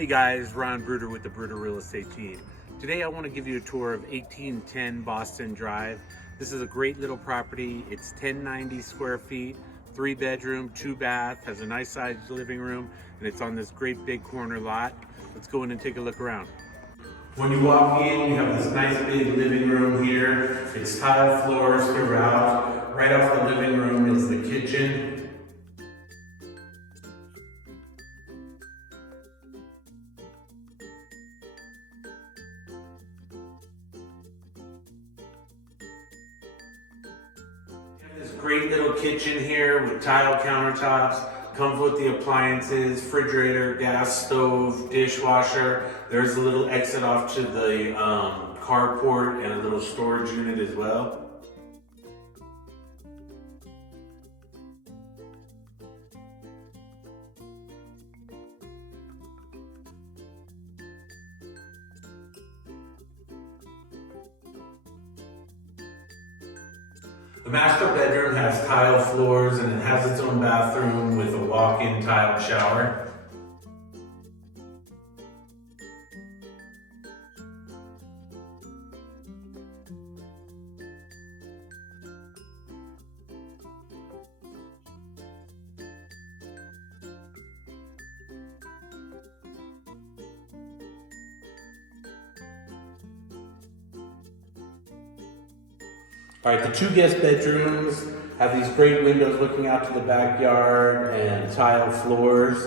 Hey guys, Ron Bruder with the Bruder Real Estate Team. Today I want to give you a tour of 1810 Boston Drive. This is a great little property. It's 1090 square feet, 3 bedroom, 2 bath, has a nice sized living room, and it's on this great big corner lot. Let's go in and take a look around. When you walk in, you have this nice big living room here. It's tile floors throughout. Right off the living room is the kitchen. This great little kitchen here with tile countertops, comes with the appliances, refrigerator, gas stove, dishwasher. There's a little exit off to the carport and a little storage unit as well. The master bedroom has tile floors and it has its own bathroom with a walk-in tile shower. All right, the 2 guest bedrooms have these great windows looking out to the backyard and tile floors.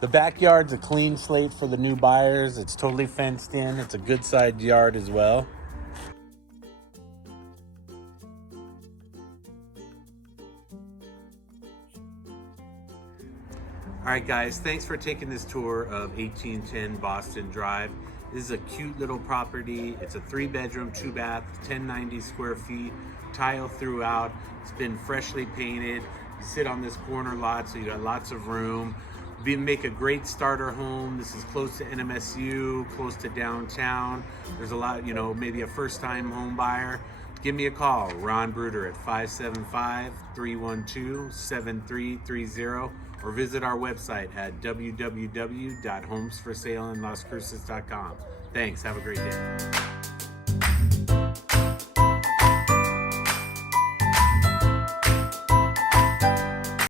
The backyard's a clean slate for the new buyers. It's totally fenced in. It's a good sized yard as well. All right guys, thanks for taking this tour of 1810 Boston Drive. This is a cute little property. It's a 3 bedroom, 2 bath, 1090 square feet, tile throughout. It's been freshly painted. You sit on this corner lot, so you got lots of room. Make a great starter home. This is close to NMSU, close to downtown. There's a lot, maybe a first-time home buyer. Give me a call, Ron Bruder at 575-312-7330, or visit our website at www.homesforsaleinlascruces.com. Thanks, have a great day.